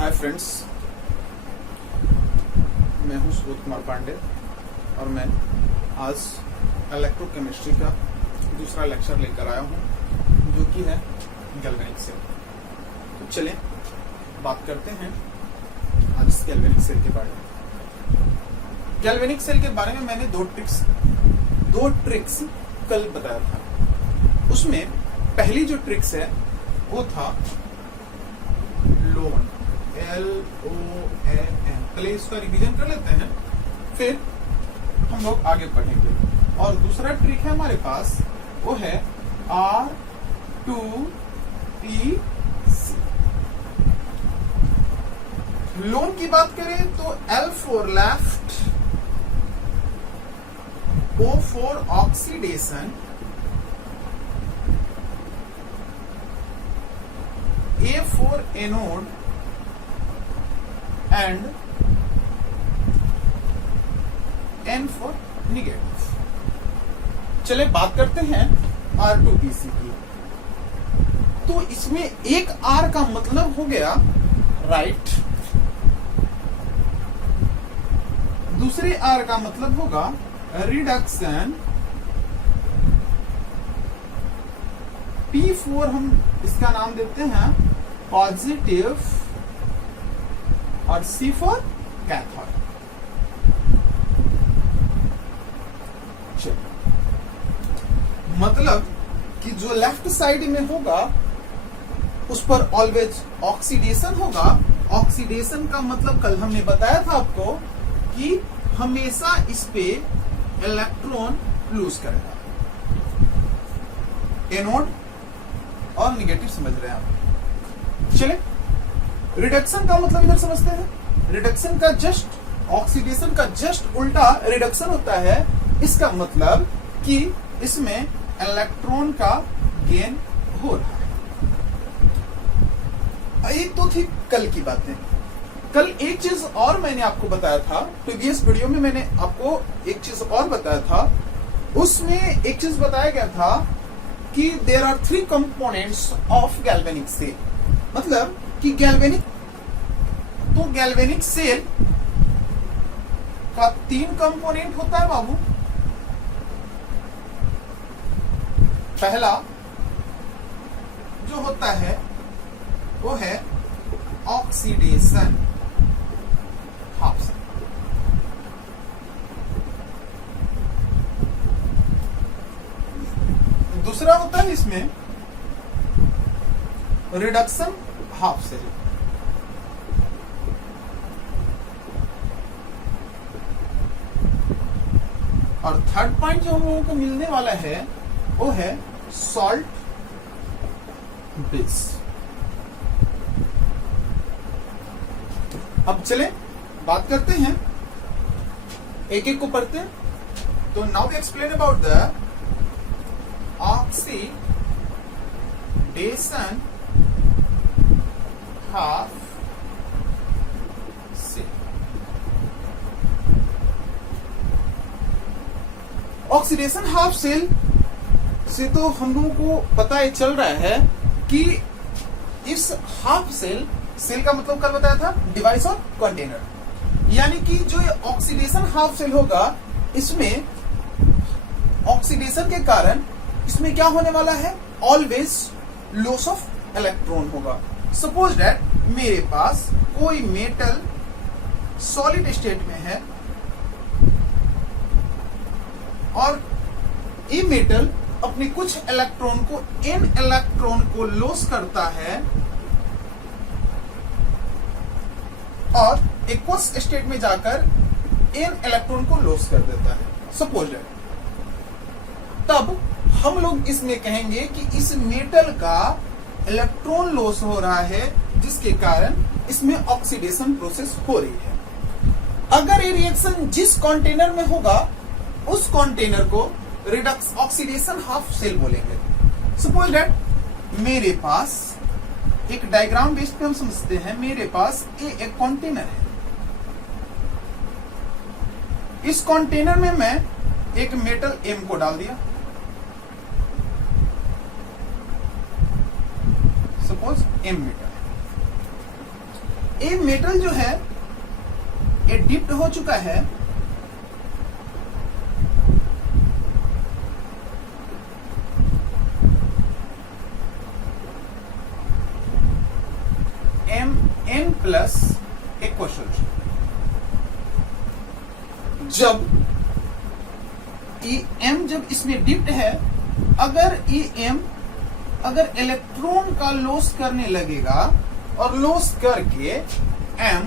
Hi friends, मैं हूं सुबोध कुमार पांडे और मैं आज इलेक्ट्रोकेमिस्ट्री का दूसरा लेक्चर लेकर आया हूं जो कि है गैल्वेनिक सेल। तो चलें बात करते हैं आज इस गैल्वेनिक सेल के बारे में। गैल्वेनिक सेल के बारे में मैंने दो ट्रिक्स कल बताया था। उसमें पहली जो ट्रिक्स है वो था लोन, LOAN। पहले इसका रिवीजन कर लेते हैं, फिर हम लोग आगे पढ़ेंगे। और दूसरा ट्रिक है हमारे पास, वो है R2PC। लोन की बात करें तो L for left, O for oxidation, A for anode and N for negative। चले बात करते हैं R2PC की। तो इसमें एक R का मतलब हो गया राइट, दूसरे R का मतलब होगा रिडक्शन, P4 हम इसका नाम देते हैं पॉजिटिव और C फॉर कैथोड। मतलब कि जो लेफ्ट साइड में होगा उस पर ऑलवेज ऑक्सीडेशन होगा। ऑक्सीडेशन का मतलब कल हमने बताया था आपको कि हमेशा इस पे इलेक्ट्रॉन लूज करेगा। एनोड और निगेटिव समझ रहे हैं आप। चले रिडक्शन का मतलब इधर समझते हैं। रिडक्शन का जस्ट ऑक्सीडेशन का जस्ट उल्टा रिडक्शन होता है। इसका मतलब कि इसमें इलेक्ट्रॉन का गेन हो रहा है। ये तो थी कल की बातें। कल एक चीज और मैंने आपको बताया था, प्रीवियस वीडियो में मैंने आपको एक चीज और बताया था। उसमें एक चीज बताया गया था कि there are 3 components of galvanic cell. मतलब कि गैल्वेनिक सेल का 3 कंपोनेंट होता है बाबू। पहला जो होता है वो है ऑक्सीडेशन हाफ सेल। दूसरा होता है इसमें रिडक्शन हाफ सेल। और थर्ड पॉइंट जो हम लोगों को मिलने वाला है वो है सॉल्ट बेस। अब चले बात करते हैं, एक एक को पढ़ते हैं। तो now we explain about the oxidation half cell. Oxidation half cell से तो हम लोगों को पता है चल रहा है कि इस हाफ सेल का मतलब कल बताया था डिवाइस और कंटेनर। यानी कि जो ये ऑक्सीडेशन हाफ सेल होगा, इसमें ऑक्सीडेशन के कारण इसमें क्या होने वाला है, ऑलवेज लॉस ऑफ इलेक्ट्रॉन होगा। सपोज दैट मेरे पास कोई मेटल सॉलिड स्टेट में है और ये मेटल अपने कुछ इलेक्ट्रॉन को इन इलेक्ट्रॉन को लॉस करता है और एक्वस स्टेट में जाकर इन इलेक्ट्रॉन को लॉस कर देता है। सपोज दैट तब हम लोग इसमें कहेंगे कि इस मेटल का इलेक्ट्रॉन लॉस हो रहा है, जिसके कारण इसमें ऑक्सीडेशन प्रोसेस हो रही है। अगर ये रिएक्शन जिस कंटेनर में होगा उस कंटेनर को रिडक्स ऑक्सीडेशन हाफ सेल बोलेंगे। सपोज दैट मेरे पास एक डायग्राम बेस्ड पे हम समझते हैं, मेरे पास एक कंटेनर है। इस कंटेनर में मैं एक मेटल M को डाल दिया। Suppose M meter. ये मेटल जो है ये डिप्ड हो चुका है Mn प्लस एक्वा सोल्यूशन। जब EM जब इसमें डिप्ड है, अगर EM अगर इलेक्ट्रॉन का लॉस करने लगेगा और लॉस करके M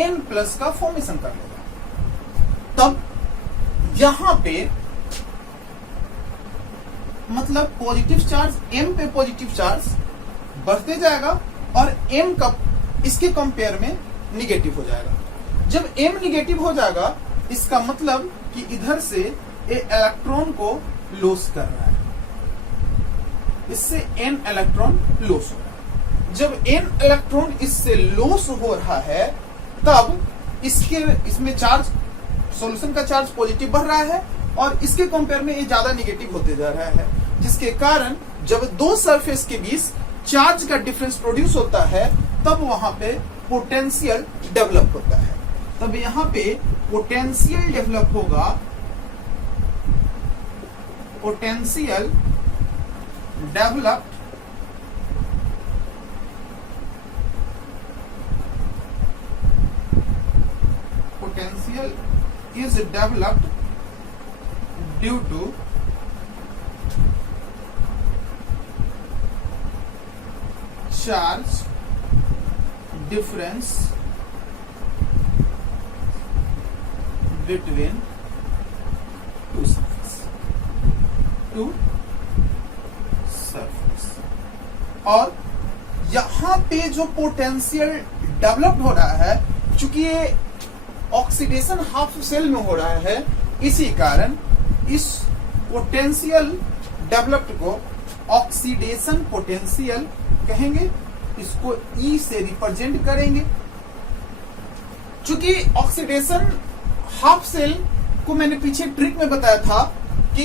N प्लस का फॉर्मेशन कर लेगा, तब यहां पे मतलब पॉजिटिव चार्ज M पे पॉजिटिव चार्ज बढ़ते जाएगा और M का इसके कंपेयर में निगेटिव हो जाएगा। जब M निगेटिव हो जाएगा, इसका मतलब कि इधर से ये इलेक्ट्रॉन को लॉस कर रहा है, इससे N इलेक्ट्रॉन लॉस हो रहा है। जब N इलेक्ट्रॉन इससे लॉस हो रहा है, तब इसमें चार्ज, सॉल्यूशन का चार्ज पॉजिटिव बढ़ रहा है और इसके कंपेयर में ये ज्यादा निगेटिव होते जा रहा है, जिसके कारण जब दो सरफेस के बीच चार्ज का डिफरेंस प्रोड्यूस होता है, तब वहां पे पोटेंशियल डेवलप होता है। तब यहां पे पोटेंशियल डेवलप होगा, potential developed potential is developed due to charge difference between two surfaces, और यहां पे जो पोटेंशियल डेवलप हो रहा है, चूंकि ये ऑक्सीडेशन हाफ सेल में हो रहा है, इसी कारण इस पोटेंशियल डेवलप्ड को ऑक्सीडेशन पोटेंशियल कहेंगे, इसको E से रिप्रेजेंट करेंगे। चूंकि ऑक्सीडेशन हाफ सेल को मैंने पीछे ट्रिक में बताया था कि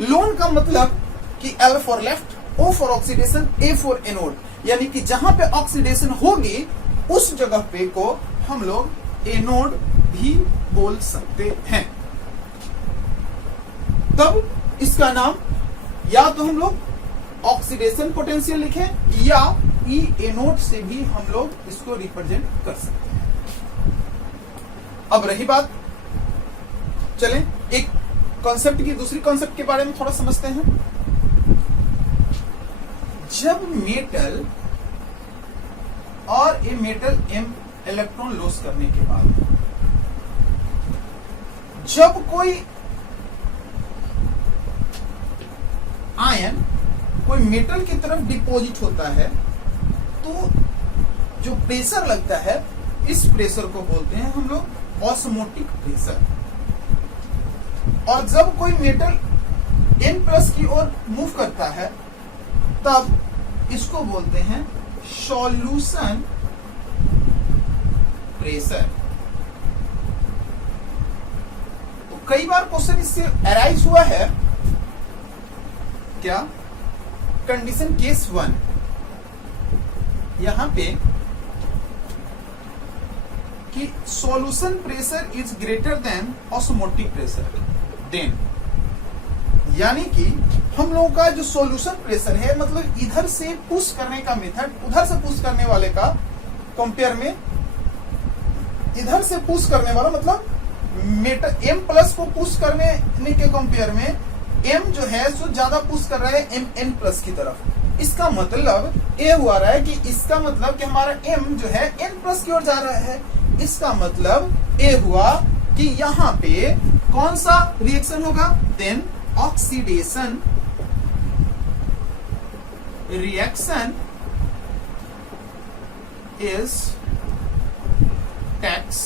लोन का मतलब कि L for left, O for oxidation, A for anode, यानी कि जहां पे ऑक्सीडेशन होगी उस जगह पे को हम लोग एनोड भी बोल सकते हैं। तब इसका नाम या तो हम लोग ऑक्सीडेशन पोटेंशियल लिखें या E एनोड से भी हम लोग इसको रिप्रेजेंट कर सकते हैं। अब रही बात, चलें एक कॉन्सेप्ट की दूसरी कॉन्सेप्ट के बारे में थोड़ा समझते हैं। जब मेटल और ये मेटल M इलेक्ट्रॉन लॉस करने के बाद जब कोई आयन कोई मेटल की तरफ डिपॉजिट होता है, तो जो प्रेशर लगता है, इस प्रेशर को बोलते हैं हम लोग ऑस्मोटिक प्रेशर। और जब कोई मेटल N प्लस की ओर मूव करता है, तब इसको बोलते हैं सॉल्यूशन प्रेशर। तो कई बार क्वेश्चन इससे अराइज हुआ है, क्या कंडीशन केस 1 यहां पे कि solution pressure is greater than osmotic pressure, then यानी कि हम लोगों का जो सॉल्यूशन प्रेशर है, मतलब इधर से पुश करने का मेथड उधर से पुश करने वाले का कंपेयर में, इधर से पुश करने वाला मतलब मेटल M प्लस को पुश करने के कंपेयर में M जो है सो ज्यादा पुश कर रहा है Mn प्लस की तरफ। इसका मतलब ये हुआ रहा है कि इसका मतलब कि हमारा M जो है N प्लस की ओर जा रहा है। इसका मतलब ये हुआ कि यहाँ पे कौन सा रिएक्शन होगा, then oxidation reaction is takes.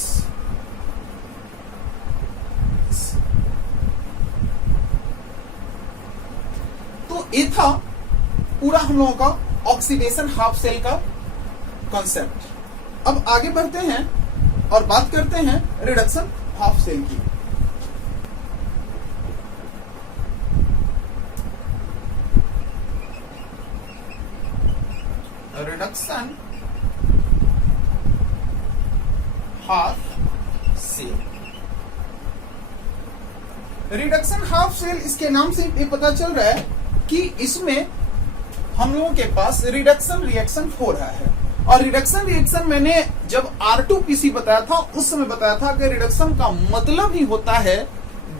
तो ये था पूरा हम लोगों का ऑक्सीडेशन हाफ सेल का कॉन्सेप्ट। अब आगे बढ़ते हैं और बात करते हैं रिडक्शन हाफ सेल की। Reduction half cell. Reduction half cell, इसके नाम से ये पता चल रहा है कि इसमें हम लोगों के पास रिडक्शन रिएक्शन हो रहा है। और रिडक्शन रिएक्शन मैंने जब R2PC बताया था उस समय बताया था कि रिडक्शन का मतलब ही होता है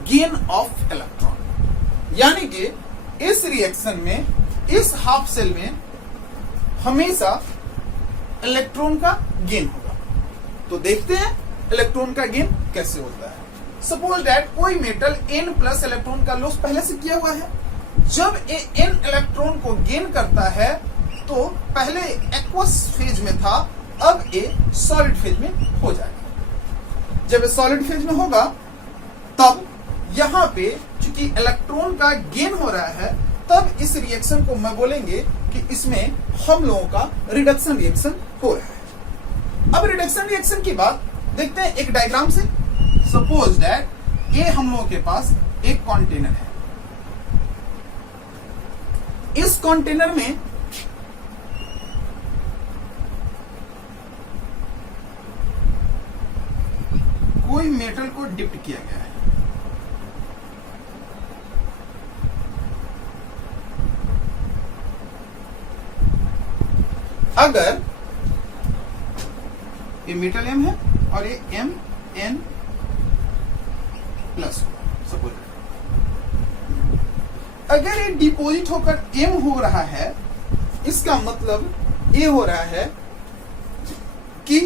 गेन ऑफ इलेक्ट्रॉन, यानी कि इस रिएक्शन में, इस हाफ सेल में हमेशा इलेक्ट्रॉन का गेन होगा। तो देखते हैं इलेक्ट्रॉन का गेन कैसे होता है। सपोज दैट कोई मेटल n प्लस इलेक्ट्रॉन का लॉस पहले से किया हुआ है। जब ये n इलेक्ट्रॉन को गेन करता है तो पहले एक्वस फेज में था, अब ये सॉलिड फेज में हो जाएगा। जब ये सॉलिड फेज में होगा तब यहां पे चूंकि इलेक्ट्रॉन का गेन हो रहा है, तब इस रिएक्शन को मैं बोलेंगे कि इसमें हम लोगों का रिडक्शन रिएक्शन हो रहा है। अब रिडक्शन रिएक्शन की बात देखते हैं एक डायग्राम से। सपोज दैट ये हम लोगों के पास एक कंटेनर है। इस कंटेनर में कोई मेटल को डिप्ट किया गया है। अगर ये मेटल M है और ये MN प्लस, सपोज अगर ये डिपॉजिट होकर M हो रहा है, इसका मतलब ये हो रहा है कि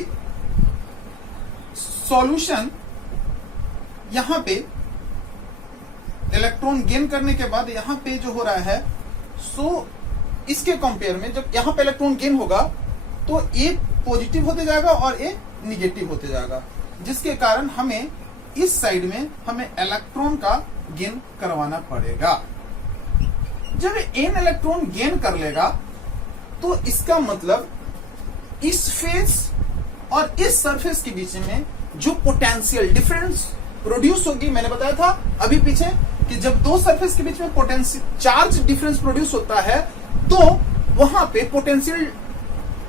सॉल्यूशन यहां पे इलेक्ट्रॉन गेन करने के बाद यहां पे जो हो रहा है, सो इसके कंपेयर में जब यहां पे इलेक्ट्रॉन गेन होगा तो ये पॉजिटिव होते जाएगा और ये निगेटिव होते जाएगा, जिसके कारण हमें इस साइड में हमें इलेक्ट्रॉन का गेन करवाना पड़ेगा। जब n इलेक्ट्रॉन गेन कर लेगा तो इसका मतलब इस फेस और इस सरफेस के बीच में जो पोटेंशियल डिफरेंस प्रोड्यूस होगी, मैंने बताया था अभी पीछे कि जब दो सरफेस के बीच में पोटेंशियल चार्ज डिफरेंस प्रोड्यूस होता है तो वहां पे पोटेंशियल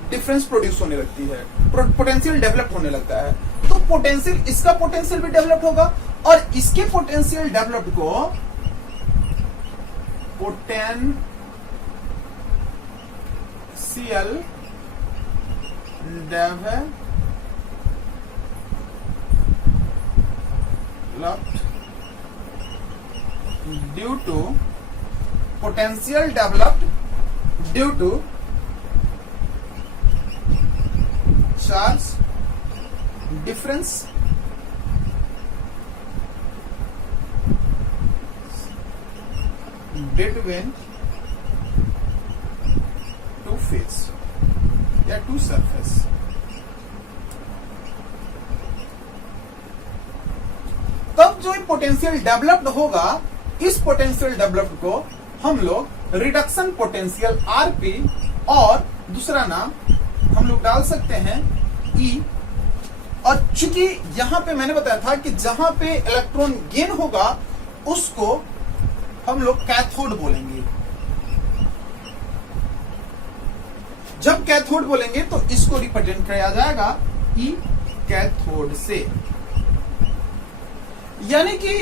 डिफरेंस प्रोड्यूस होने लगती है, पोटेंशियल डेवलप होने लगता है। तो पोटेंशियल, इसका पोटेंशियल भी डेवलप होगा और इसके पोटेंशियल डेवलप को potential develop due to potential developed due to charge difference between two face या two surface। तब जो पोटेंशियल डेवलप्ड होगा, इस पोटेंशियल डेवलप्ड को हम लोग रिडक्शन पोटेंशियल RP और दूसरा नाम हम लोग डाल सकते हैं E। और चूंकि यहां पे मैंने बताया था कि जहां पे इलेक्ट्रॉन गेन होगा उसको हम लोग कैथोड बोलेंगे। जब कैथोड बोलेंगे तो इसको रिप्रेजेंट किया जाएगा ई कैथोड से, यानी कि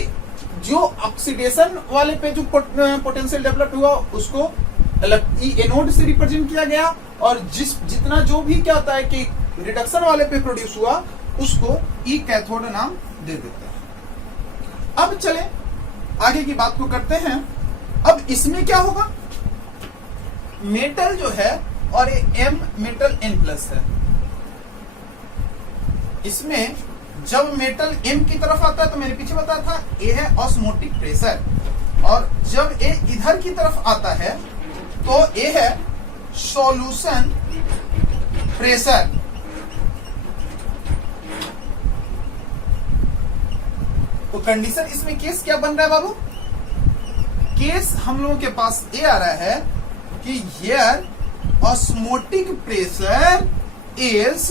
जो ऑक्सीडेशन वाले पे जो पोटेंशियल डेवलप हुआ उसको ई एनोड से रिप्रेजेंट किया गया, और जितना जो भी क्या होता है कि रिडक्शन वाले पे प्रोड्यूस हुआ उसको ई कैथोड नाम दे देते हैं। अब चले आगे की बात को करते हैं। अब इसमें क्या होगा, मेटल जो है और ये M मेटल N+ है, इसमें जब मेटल M की तरफ आता है तो मैंने पीछे बताया था ये है ऑस्मोटिक प्रेशर, और जब ये इधर की तरफ आता है तो ये है सॉल्यूशन प्रेशर। तो कंडीशन इसमें केस क्या बन रहा है बाबू, केस हम लोगों के पास ये आ रहा है कि here osmotic pressure is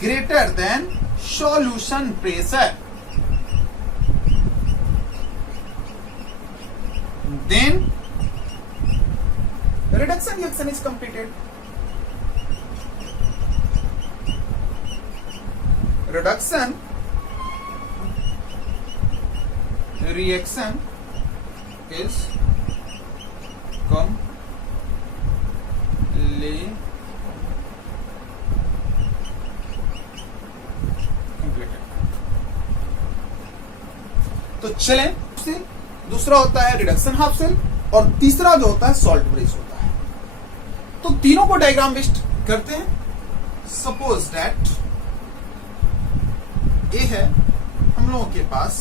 greater than solution pressure, then reduction reaction is completed। reduction reaction is completed. तो चलें, दूसरा होता है रिडक्शन हाफ सेल और तीसरा जो होता है सॉल्ट ब्रिज होता है। तो तीनों को डायग्राम बेस्ड करते हैं। सपोज दैट ये है हम लोगों के पास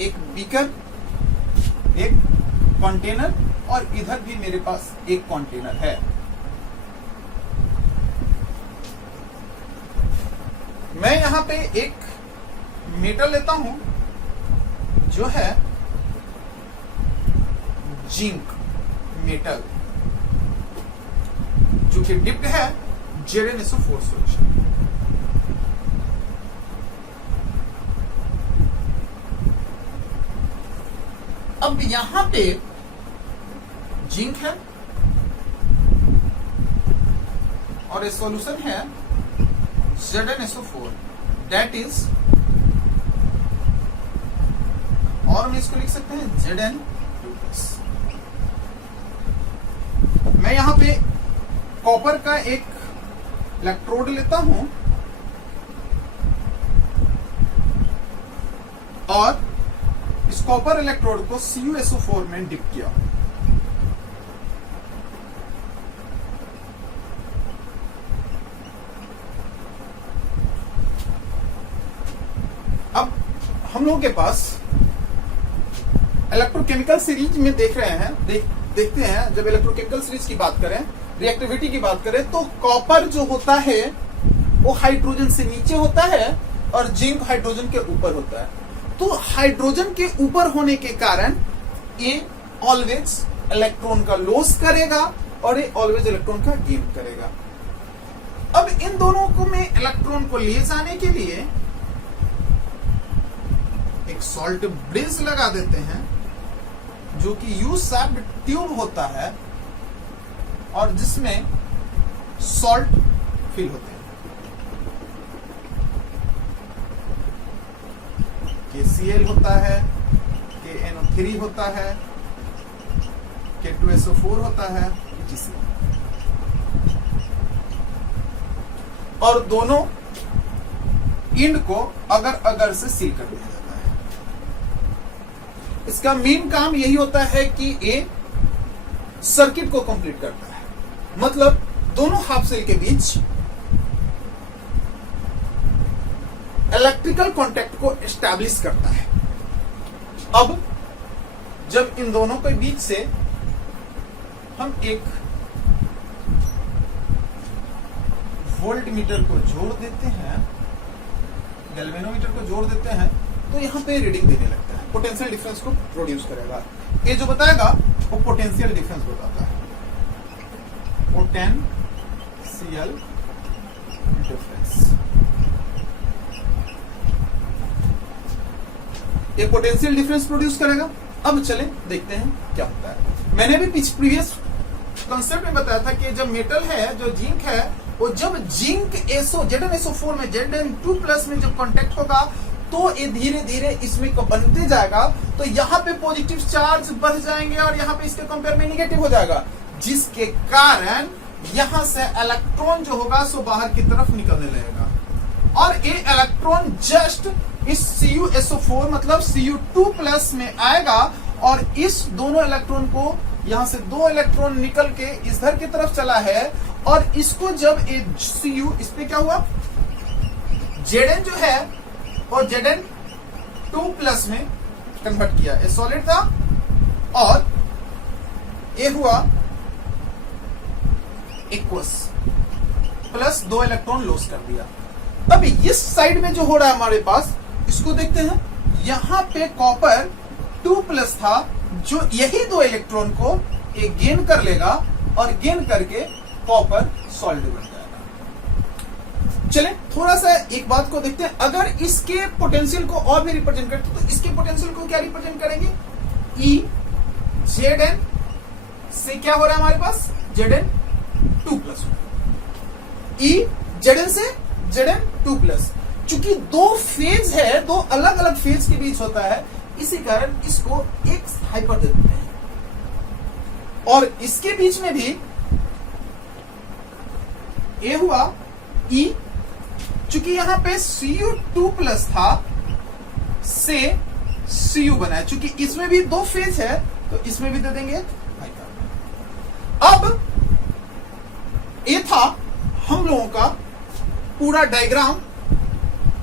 एक बीकर, एक कंटेनर और इधर भी मेरे पास एक कंटेनर है। मैं यहां पे एक मेटल लेता हूं जो है जिंक मेटल, जो कि डिप्ड है ZnSO4 सॉल्यूशन। अब यहां पे जिंक है और ये सॉल्यूशन है ZnSO4, दैट इज, और हम इसको लिख सकते हैं Zn2+। मैं यहां पे कॉपर का एक इलेक्ट्रोड लेता हूं और इस कॉपर इलेक्ट्रोड को CuSO4 में डिप किया। अब हम लोगों के पास इलेक्ट्रोकेमिकल सीरीज में देख रहे हैं, देखते हैं जब इलेक्ट्रोकेमिकल सीरीज की बात करें, रिएक्टिविटी की बात करें, तो कॉपर जो होता है वो हाइड्रोजन से नीचे होता है और जिंक हाइड्रोजन के ऊपर होता है। तो हाइड्रोजन के ऊपर होने के कारण ये ऑलवेज इलेक्ट्रॉन का लॉस करेगा और ये ऑलवेज इलेक्ट्रॉन का गेन करेगा। अब इन दोनों को में इलेक्ट्रॉन को ले जाने के लिए एक सॉल्ट ब्रिज लगा देते हैं, जो कि यू शेप्ड ट्यूब होता है और जिसमें सॉल्ट फिल होते हैं। KCl होता है, KNO3 होता है, K2SO4 होता है, etc। और दोनों इंड को अगर से सील कर दिया जाता है। इसका मेन काम यही होता है कि ये सर्किट को कंप्लीट करता है, मतलब दोनों हाफ सेल के बीच इलेक्ट्रिकल कांटेक्ट को एस्टैब्लिश करता है। अब जब इन दोनों के बीच से हम एक वोल्टमीटर को जोड़ देते हैं, गैल्वेनोमीटर को जोड़ देते हैं, तो यहां पे रीडिंग देने लगता है, पोटेंशियल डिफरेंस को प्रोड्यूस करेगा। ये जो बताएगा वो पोटेंशियल डिफरेंस बताता है, पोटेंशियल डिफरेंस। ये पोटेंशियल डिफरेंस प्रोड्यूस करेगा। अब चलें देखते हैं क्या होता है। मैंने भी प्रीवियस कंसेप्ट में बताया था कि जब मेटल है, जो जिंक है, वो जब जिंक ZnSO4 में Zn2+ में जब कांटेक्ट होगा तो ये धीरे धीरे इसमें बनते जाएगा, तो यहाँ पे पॉजिटिव चार्ज बढ़ जाएंगे और यहाँ पे इसके कंपेयर में निगेटिव हो जाएगा, जिसके कारण यहाँ से इलेक्ट्रॉन जो होगा सो बाहर की तरफ निकलने लगेगा और ये इलेक्ट्रॉन जस्ट इस CuSO4 मतलब Cu2+ में आएगा और इस दोनों इलेक्ट्रॉन को, यहां से दो इलेक्ट्रॉन निकल के इधर की तरफ चला है और इसको जब Cu, इस पे क्या हुआ, Zn जो है और Zn2+ में कन्वर्ट किया। ये सॉलिड था और ये हुआ एक्वस, प्लस दो इलेक्ट्रॉन लॉस कर दिया। अब इस साइड में जो हो रहा है हमारे पास, इसको देखते हैं। यहां पे कॉपर 2+ था, जो यही दो इलेक्ट्रॉन को एक गेन कर लेगा और गेन करके कॉपर सॉल्ट बन जाएगा। चलें थोड़ा सा एक बात को देखते हैं। अगर इसके पोटेंशियल को और भी रिप्रेजेंट करते तो इसके पोटेंशियल को क्या रिप्रेजेंट करेंगे, E Zn से क्या हो रहा है हमारे पास, Zn2+। E Zn से Zn2+। चूंकि दो फेज है, दो अलग अलग फेज के बीच होता है, इसी कारण इसको एक हाइपर दे देते हैं। और इसके बीच में भी ए हुआ E, चूंकि यहां पे Cu2+ था से Cu बना है, चूंकि इसमें भी दो फेज है तो इसमें भी दे देंगे हाइपर। अब ये था हम लोगों का पूरा डायग्राम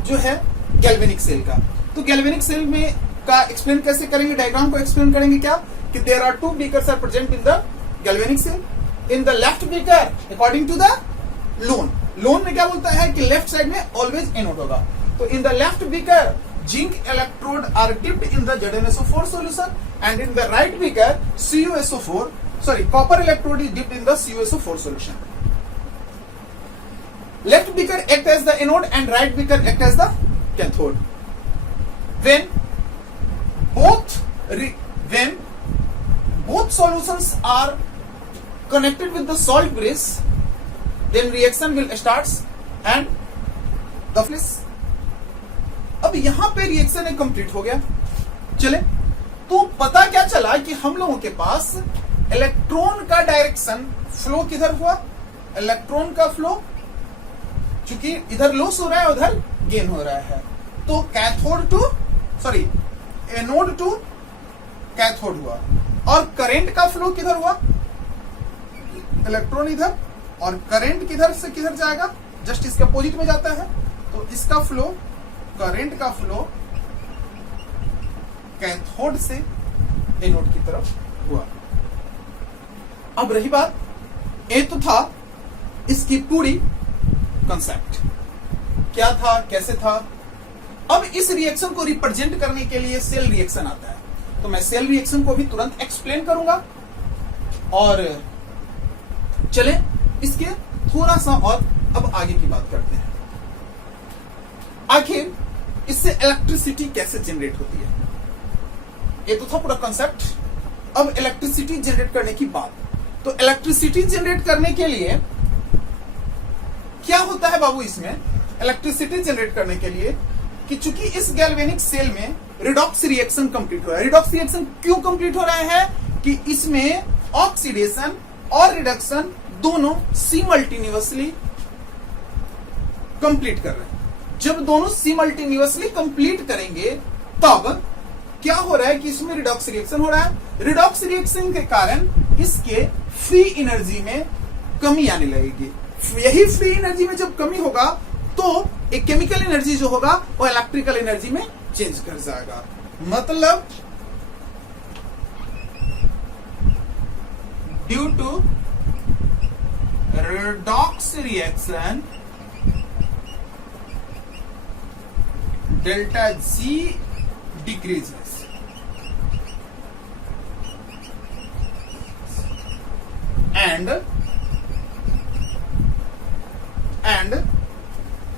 जो है गैल्वेनिक सेल का। तो गैल्वेनिक सेल में का एक्सप्लेन कैसे करेंगे, डायग्राम को एक्सप्लेन करेंगे क्या कि there are two beakers are present in the galvanic cell. In the left beaker according to the लोन में क्या बोलता है कि लेफ्ट साइड में ऑलवेज एनोड होगा। तो in the left beaker zinc electrode are dipped in the ZnSO4 solution and in the right beaker copper electrode is dipped in the CuSO4 solution. Left beaker act as the anode and right beaker act as the cathode. When both solutions are connected with the salt bridge, then reaction will start and the flash. अब यहां पे reaction एक complete हो गया। चले तो पता क्या चला कि हम लोगों के पास इलेक्ट्रॉन का डायरेक्शन फ्लो किधर हुआ, इलेक्ट्रॉन का फ्लो चूंकि इधर लॉस हो रहा है उधर गेन हो रहा है, तो एनोड टू कैथोड हुआ। और करंट का फ्लो किधर हुआ, इलेक्ट्रॉन इधर और करंट किधर से किधर जाएगा, जस्ट इसके अपोजिट में जाता है। तो इसका फ्लो, करंट का फ्लो कैथोड से एनोड की तरफ हुआ। अब रही बात, ये तो था इसकी पूरी कंसेप्ट, क्या था कैसे था। अब इस रिएक्शन को रिप्रेजेंट करने के लिए सेल रिएक्शन आता है, तो मैं सेल रिएक्शन को भी तुरंत एक्सप्लेन करूंगा। और चले इसके थोड़ा सा और अब आगे की बात करते हैं। आखिर इससे इलेक्ट्रिसिटी कैसे जनरेट होती है, ये तो था पूरा कंसेप्ट। अब इलेक्ट्रिसिटी जनरेट करने की बात, तो इलेक्ट्रिसिटी जनरेट करने के लिए क्या होता है बाबू, इसमें इलेक्ट्रिसिटी जनरेट करने के लिए कि चूंकि इस गैल्वेनिक सेल में रिडॉक्स रिएक्शन कंप्लीट हो रहा है। रिडॉक्स रिएक्शन क्यों कंप्लीट हो रहा है कि इसमें ऑक्सीडेशन और रिडक्शन दोनों सिमल्टेनियसली कंप्लीट कर रहे हैं। जब दोनों सिमल्टेनियसली कंप्लीट करेंगे तब क्या हो रहा है कि इसमें रिडॉक्स रिएक्शन हो रहा है। रिडॉक्स रिएक्शन के कारण इसके फ्री एनर्जी में कमी आने लगेगी। यही फ्री एनर्जी में जब कमी होगा तो एक केमिकल एनर्जी जो होगा वो इलेक्ट्रिकल एनर्जी में चेंज कर जाएगा। मतलब due to redox reaction delta G decreases and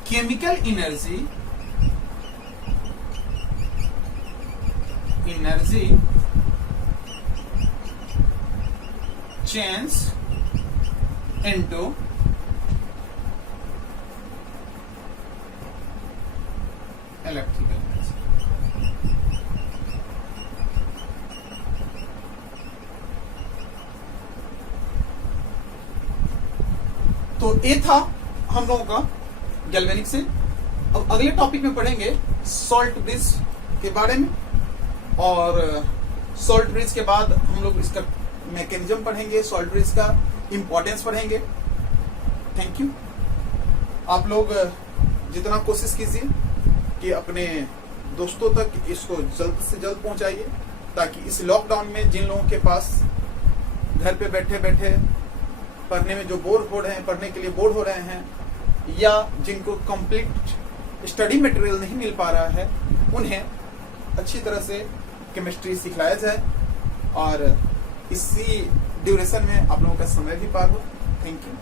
chemical energy change into electrical energy। तो ये था हम लोगों का गैल्वेनिक से। अब अगले टॉपिक में पढ़ेंगे सॉल्ट ब्रिज के बारे में, और सॉल्ट ब्रिज के बाद हम लोग इसका मैकेनिज्म पढ़ेंगे, सॉल्ट ब्रिज का इंपॉर्टेंस पढ़ेंगे। Thank you. आप लोग जितना कोशिश कीजिए कि अपने दोस्तों तक इसको जल्द से जल्द पहुंचाइए, ताकि इस लॉकडाउन में जिन लोगों के पास घर पे बैठे बैठे पढ़ने में जो बोर हो रहे हैं, पढ़ने के लिए बोर हो रहे हैं, या जिनको कंप्लीट स्टडी मटेरियल नहीं मिल पा रहा है, उन्हें अच्छी तरह से केमिस्ट्री सिखलाया जाए और इसी ड्यूरेशन में आप लोगों का समय भी पार हो। Thank you.